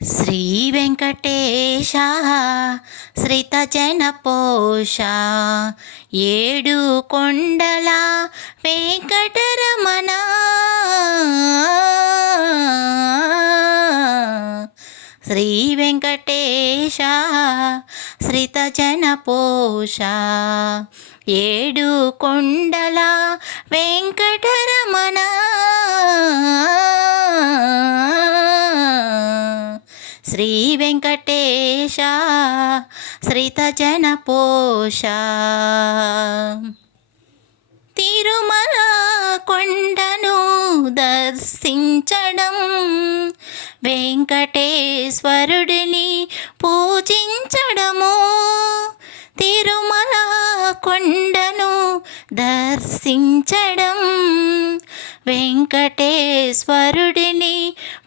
శ్రీ వెంకటేశ శ్రితజనపోష ఏడు కొండల వెంకటరమణ శ్రీ వెంకటేశ శ్రితజనపోష ఏడు కొండల వెంకటరమణ శ్రీ వెంకటేశ శ్రితజనపోష తిరుమల కొండను దర్శించడం వెంకటేశ్వరుడిని పూజించడము. తిరుమల కొండను దర్శించడం వెంకటేశ్వరుడిని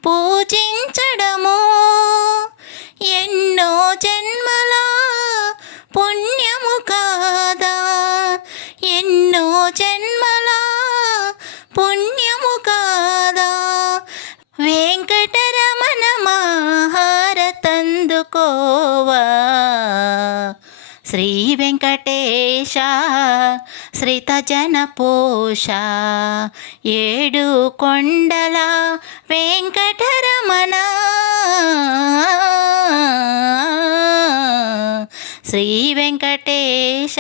పూజించడము. ఎన్నో జన్మల పుణ్యము కాదా, ఎన్నో జన్మల పుణ్యము కాదా, వెంకటరమణ మహారతందుకోవా. శ్రీ వెంకటేశ శ్రితజనపోష ఏడు కొండల వెంకటరమణ శ్రీ వెంకటేశ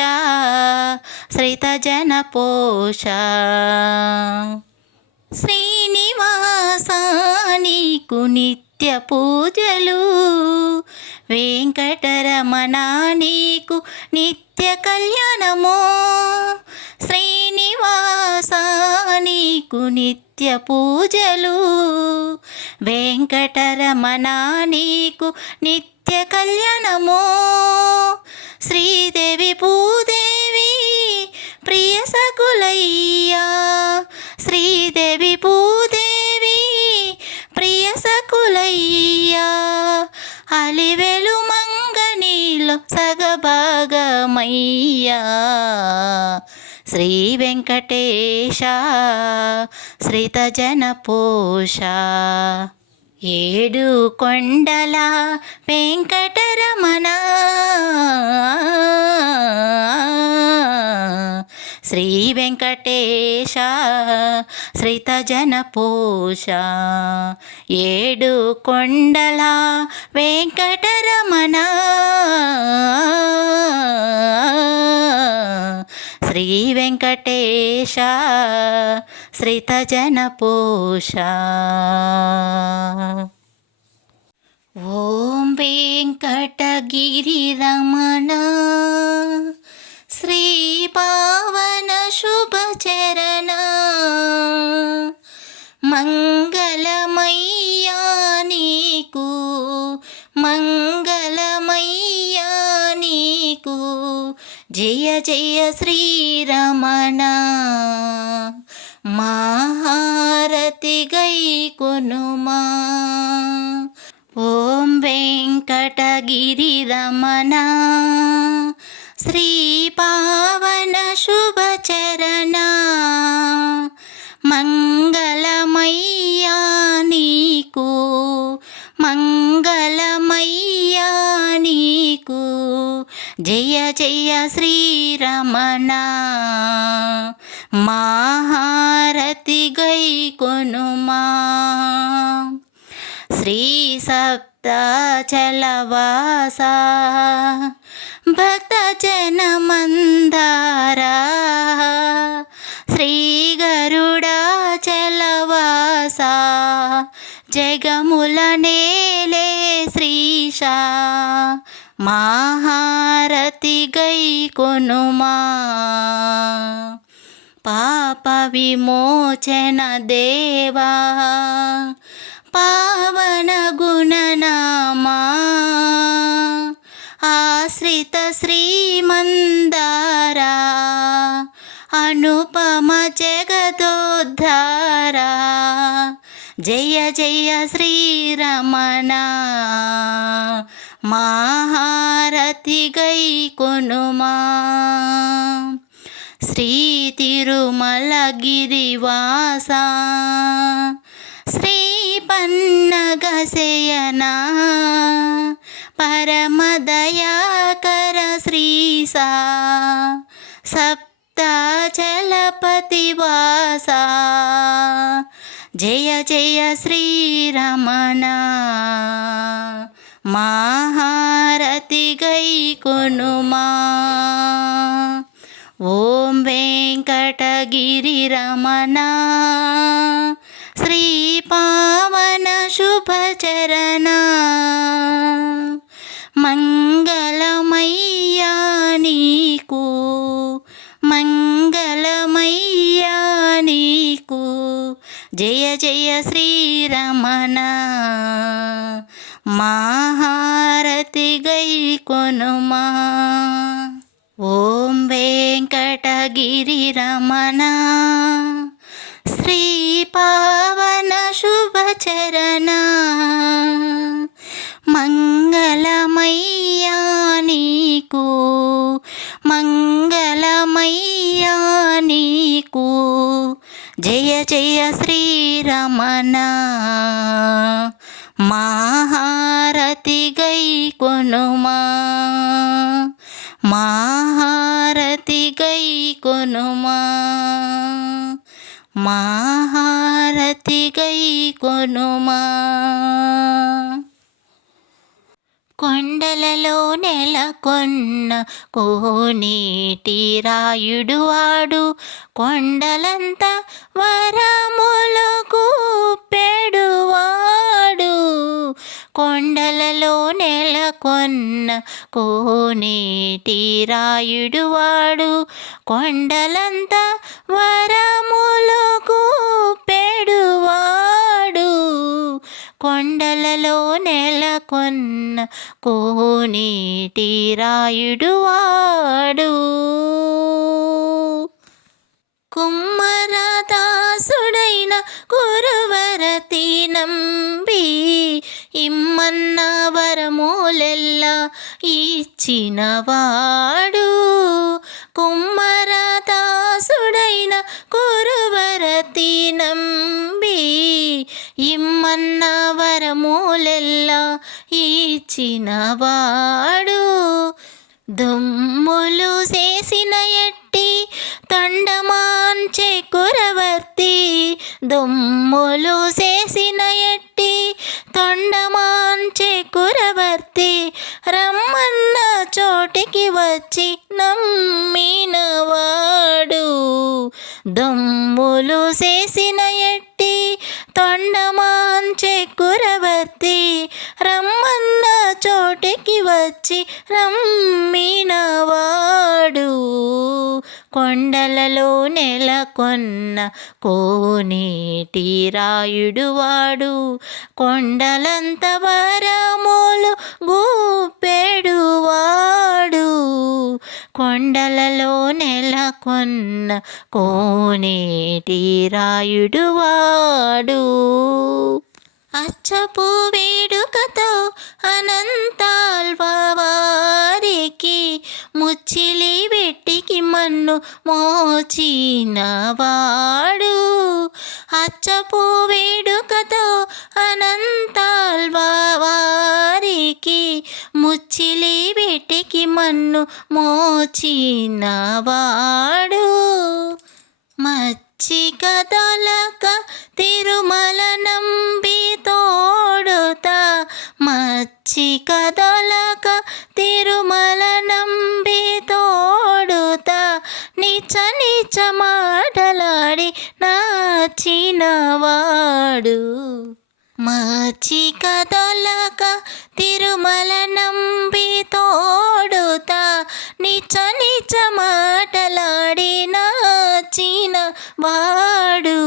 శ్రితజనపోష. శ్రీనివాస నీకు నిత్య పూజలు, వెంకటరమణ నీకు నిత్య కళ్యాణము. శ్రీనివాస నీకు నిత్య పూజలు, వెంకటరమణ నీకు నిత్య కళ్యాణము. శ్రీదేవి భూదేవి ప్రియ సకులయ్యా, శ్రీదేవి భూదేవి ప్రియ సకులయ్యా. అలివెలు మంగనీలో సగభాగమయ్యా. శ్రీ వెంకటేశ శ్రితజనపోష ఏడు కొండల వెంకటరమణ శ్రీ వెంకటేశ శ్రితజనపోష ఏడు కొండల వెంకటరమణ శ్రీ వెంకటేశ శ్రితజనపోష. ఓం వెంకటగిరిరమణ శ్రీ పావన శుభచరణ మంగళమయ్యా నీకు, మంగళమయ్యా నీకు. జయ జయ శ్రీరమణ మహారతి గై కొనుమా. ఓం వెంకటగిరిరమణ శ్రీ పావన శుభచరణ మంగళమయ్యా నీకు, మంగళమయ్యా నీకు. జయ జయ శ్రీరమణ మహారతి గై కొనుమా. శ్రీ సప్తాచలవాస భక్తజన మందారా, శ్రీ గరుడాచలవాస జగముల నేలే శ్రీశ మహారతి గై కొనుమా. పాప విమోచన దేవా పావన గుణనామా, ఆశ్రిత శ్రీమందారా అనుపమ జగదోద్ధారా. జయ జయ శ్రీరమణ మహారతి గై కొనుమా. శ్రీ తిరుమల గిరివాస శ్రీ పన్నగశయనా పరమదయాకర శ్రీసా సప్తచలపతివాసా జయ జయ శ్రీరమణ మహారతి గై కొనుమా ఓం వెంకటగిరి రమణ శ్రీ పావన శుభచరణ మంగళమయ్యా నీకు మంగళమయ్యా నీకు జయ జయ శ్రీరమణ మహారతి గై కొనుమా ఓం వెంకటగిరి రమణ శ్రీ పావన శుభచరణ మంగళమయ్యా నీకు మంగళమయ్యా నీకు జయ జయ శ్రీరమణ మహారతి గై కొనుమా మహారతి గై కొనుమా మహారతి గై కొనుమా కొండలలో నెలకొన్న కోనేటి రాయుడు వాడు కొండలంత వరములు కూపెడువాడు కొండలలో నెలకొన్న కోనేటి రాయుడు వాడు కొండలంత వరములు కూపెడువాడు కొండలలో నెలకొన్న కోనేటి రాయుడు వాడు కుమ్మరదాసుడైన కురువరతి నంబి ఇమ్మన్న వరములెల్లా ఇచ్చినవాడు కుమ్మరదాసుడైన కురువరతి నంబి ఇమ్మన్న వరములెల్లా ఇచ్చినవాడు దుమ్ములు చేసిన ఎట్టి తొండమాంచె కురవర్తి దుమ్ములు చేసిన ఎట్టి తొండమాంచె కురవర్తి రమ్మన్న చోటికి వచ్చి నమ్మినవాడు దుమ్ములు చేసిన ఎట్టి తొండమాంచె కురవర్తి రమ్మన్న చోటికి వచ్చి రమ్మినవాడు కొండలలో నెలకొన్న కోనేటి రాయుడు వాడు కొండలంత వరములు గూపెడువాడు కొండలలో నెలకొన్న కోనేటి రాయుడు వాడు అచ్చపు వేడుకతో అనంతాల్వారికి ముచ్చిలి వెట్టికి మన్ను మోచినవాడు అచ్చపు వేడుకతో అనంతాల్వారికి ముచ్చిలి వెట్టికి మన్ను మోచినవాడు మచ్చిక దొలక తిరుమల నంబి తోడుతా మచ్చిక దొలక తిరుమల నంబి తోడుతా నిచ నిచ మాటలాడి నాచినవాడు మచ్చిక దొలక తిరుమల నంబి తోడుతా నిచ నిచ మాటలాడి నాచిన వాడు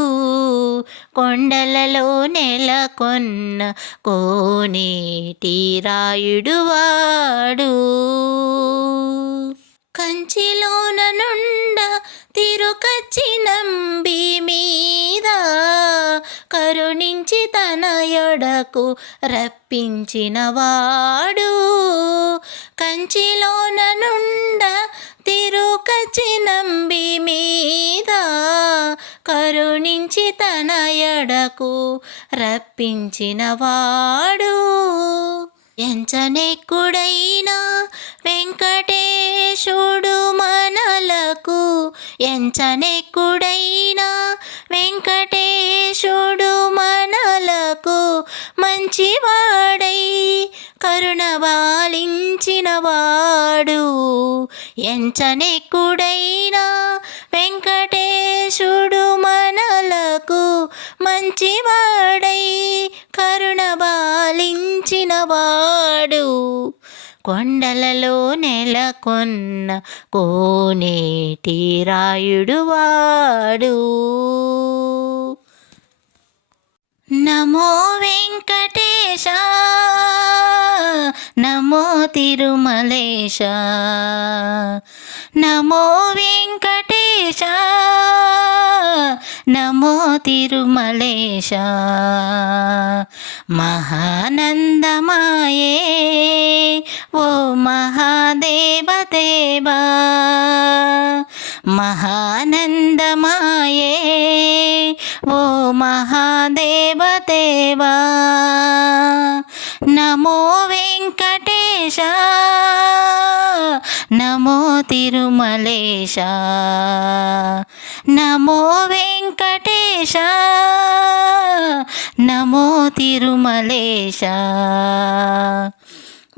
కొండలలో నెలకొన్న కోనేటి రాయుడు వాడు కంచిలోన నుండ తిరుకచ్చి నంబి మీద కరుణించి తన యొడకు రప్పించినవాడు కంచిలోన నుండ తిరుకచి నంబి మీద కరుణించి తన ఎడకు రప్పించినవాడు. ఎంచనెక్కుడైనా వెంకటేశుడు మనలకు, ఎంచనెక్కుడైనా వెంకటేశుడు మనలకు మంచివాడై కరుణ బాలించినవాడు. ఎంచనెక్కుడైనా వెంకటేశుడు మనలకు మంచివాడై కరుణ బాలించినవాడు. కొండలలో నెలకొన్న కోనేటి రాయుడు వాడు. నమో వెంకటేశ, నమో తిరుమలేశ, నమో వెంకటేశ, నమో తిరుమలేశ. మహానందమాయే ఓ మహాదేవదేవా, మహానందమాయే ఓ మహాదేవదేవా. నమో వెంకటేశ, నమో తిరుమలేశ, నమో వెంకటేశ, నమో తిరుమలేశ.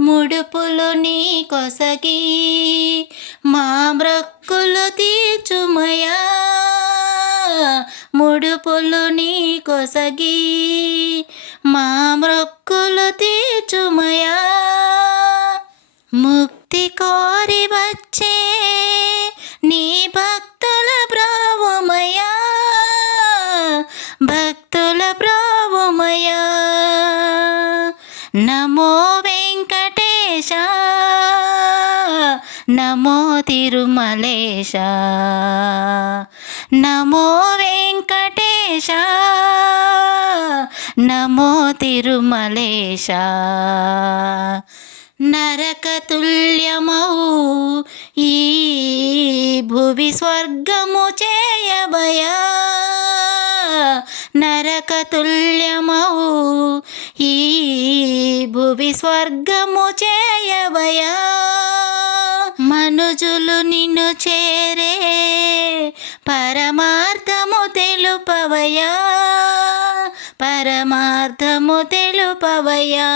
ముడుపులు నీ కొసగి మా బ్రక్కులు తీర్చుమయా, ముడుపులు నీ కొసగి మా బ్రక్కులు తీర్చుమయా. ముక్తి కోరి వచ్చే నీ భక్తుల బ్రోవుమయా, భక్తుల బ్రోవుమయా. నమో వెంకటేశ, నమో తిరుమలేశ, నమో వెంకటేశ, నమో తిరుమలేశ. నరకతుల్యమౌ ఈ భువి స్వర్గము చేయబయా, నరకతుల్యమౌ ఈ భువి స్వర్గము చేయబయా. మనుజులు నిన్ను చేరే పరమార్థము తెలుపవయా, పరమార్థము తెలుపవయా.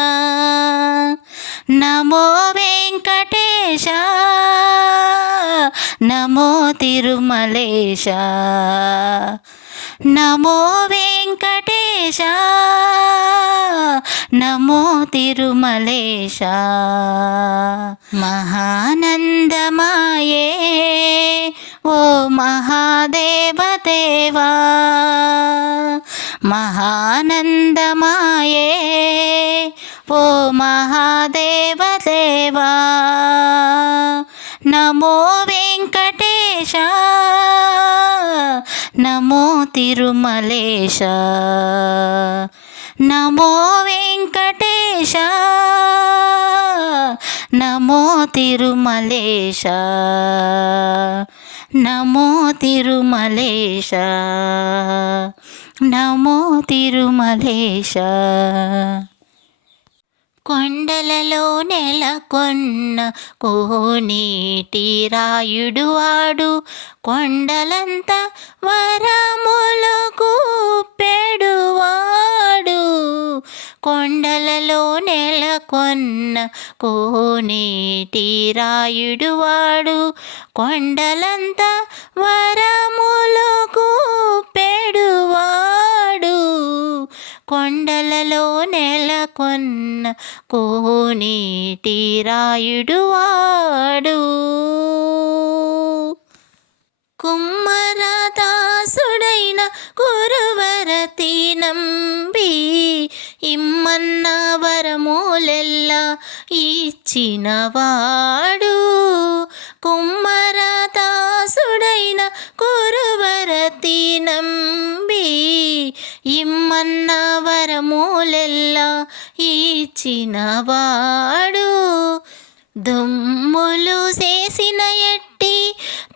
నమో వెంకటేశ, నమో తిరుమలేశ, నమో వెంకటేశ, నమో తిరుమలేశ. మహానందమాయే ఓ మహాదేవదేవా, మహానందమాయే ఓ మహాదేవదేవా. నమో వెంకటేశ, నమో తిరుమలేశ, నమో వెంకటేశ, నమో తిరుమలేశ, నమో తిరుమలేశ, నమో తిరుమలేశ. కొండలలో నెలకొన్న కోనేటి రాయుడు వాడు, కొండలంత వరములు కూపెడువాడు. కొండలలో నెలకొన్న కోనేటి రాయుడు వాడు, కొండలంత వరములు కూపెడువాడు. కొండలలో నెలకొన్న కోనేటి రాయుడు వాడు. కుమ్మరదాసుడైన కురువరతి నంబి ఇమ్మన్న వరములెల్లా ఇచ్చినవాడు. కుమ్మరదాసుడైన కురువరతి నంబి ఇమ్మన్న వరములెల్లా ఇచ్చినవాడు. దుమ్ములు చేసిన ఎట్టి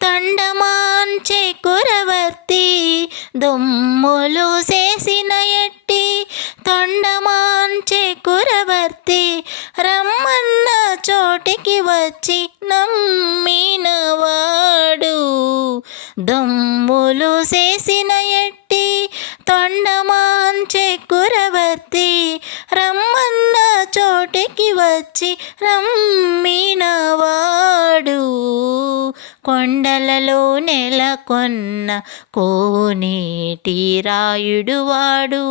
తొండమాంచె కురవర్తి దుమ్ములు చేసిన ఎట్టి తొండమాంచె కురవర్తి రమ్మన్న చోటికి వచ్చి నమ్మినవాడు దొమ్ములు చేసిన ఎట్టి తొండమాంచె కురవర్తి రమ్మన్న చోటికి వచ్చి రమ్మినవాడు కొండలలో నెలకొన్న కోనేటి రాయుడు వాడు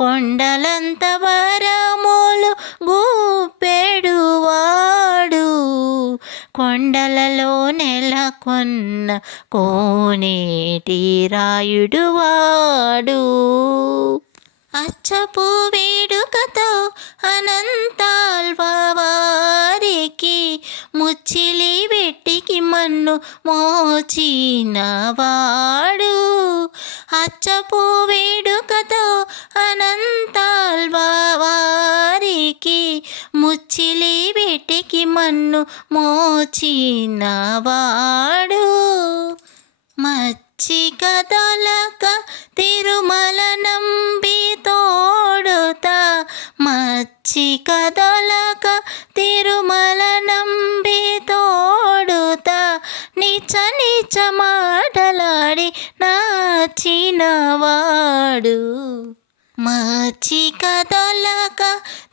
కొండలంత వరములు గూపెడు వాడు కొండలలో నెలకొన్న కోనేటి రాయుడు వాడు అచ్చపు వేడుకతో అనంతాల్వారికి ముచ్చిలి వెట్టికి మన్ను మోచినవాడు అచ్చపు వేడుకతో అనంతాల్వారికి ముచ్చిలి వెట్టికి మన్ను మోచినవాడు మచ్చిక దొలక తిరుమల నంబి తోడుతా మచ్చిక దొలక తిరుమల నంబి తోడుతా నీచ నీచ మాటలాడి నాచినవాడు మచ్చిక దొలక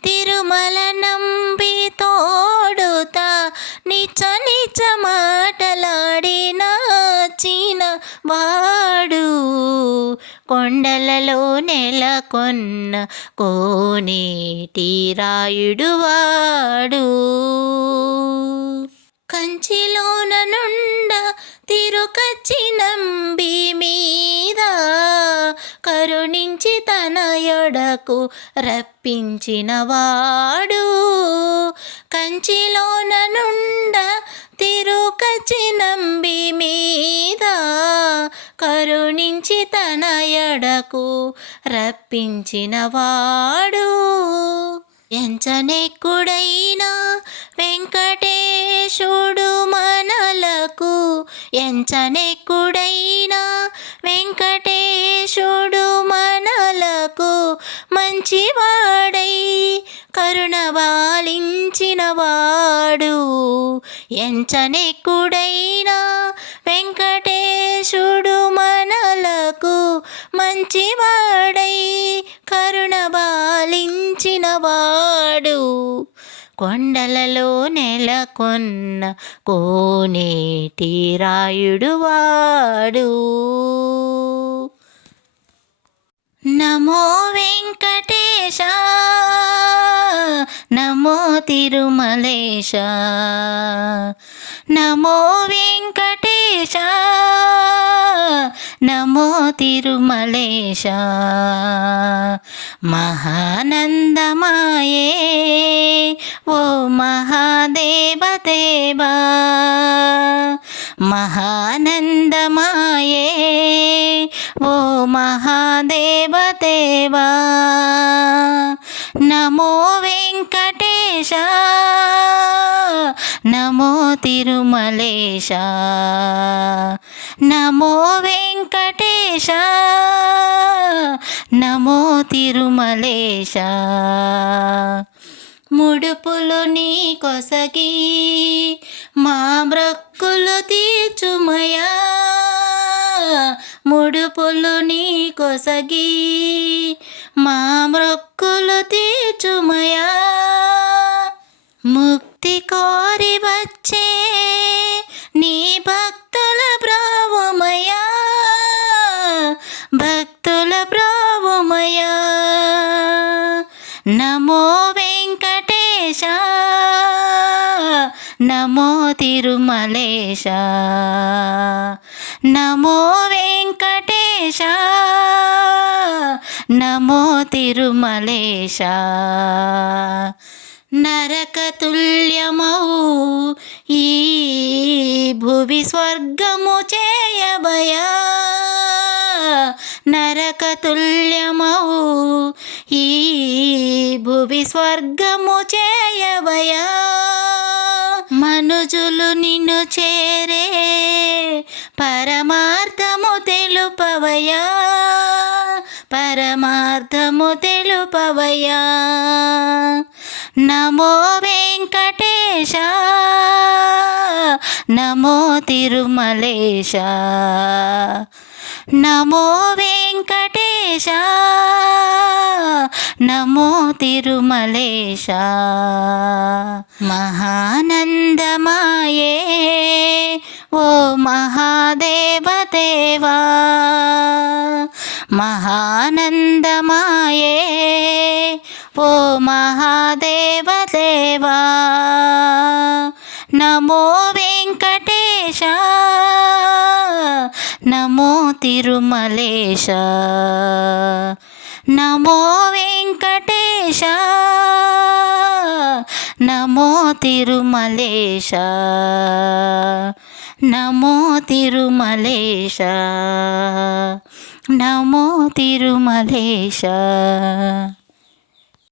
తిరుమల నంబి తోడుతా నీచ నీచ మాటలాడి నాచిన వాడు కొండలలో నెలకొన్న కోనేటి రాయుడు వాడు కంచిలోన నుండ తిరుకచ్చి నంబి మీద కరుణించి తన యొడకు రప్పించినవాడు కంచిలోన నుండ తిరుకచ్చి నంబి మీద కరుణించి తన యొడకు రప్పించినవాడు ఎంచనెక్కుడైనా వెంకటేశుడు మనలకు ఎంచనెక్కుడైనా వెంకటేశుడు మనలకు మంచివాడై కరుణ బాలించినవాడు ఎంచనెక్కుడైనా వెంకటేశుడు మనలకు మంచివాడై కరుణ బాలించినవాడు కొండలలో నెలకొన్న కోనేటి రాయుడు వాడు నమో వెంకటేశ నమో తిరుమలేశ నమో వెంకటేశ నమో తిరుమలేశ మహానందమాయే ఓ మహాదేవదేవా మహానందమాయే ఓ మహాదేవదేవా నమో వెంకటేశ నమో తిరుమలేశ నమో వెంకటేశ నమో తిరుమలేశ ముడుపులు నీ కొసగి మా బ్రక్కులు తీర్చుమయా ముడుపులు నీ కొసగి మా బ్రక్కులు తీర్చుమయా ముక్తి కోరి వచ్చే నీ భక్తుల బ్రావుమయా భక్తుల బ్రావుమయా నమో వెంకటేశ నమో తిరుమలేశ నమో వెంకటేశ నమో తిరుమలేశ నరకతుల్యమౌ ఈ భువి స్వర్గము చేయబయా నరకతుల్యమౌ ఈ భువి స్వర్గము చేయబయా మనుజులు నిన్ను చేరే పరమార్థము తెలుపవయ్యా, పరమార్థము తెలుపవయ్యా. నమో వెంకటేశ, నమో తిరుమలేశ, నమో వెంకటేశ, నమో తిరుమలేశ. మహానందమాయే ఓ మహాదేవదేవా, మహానందమాయే ఓ మహాదేవదేవా. నమో వెంకటేశ, నమో తిరుమలేశ, నమో వెంకటేశ, నమో తిరుమలేశ, నమో తిరుమలేశ, నమో తిరుమలేశ.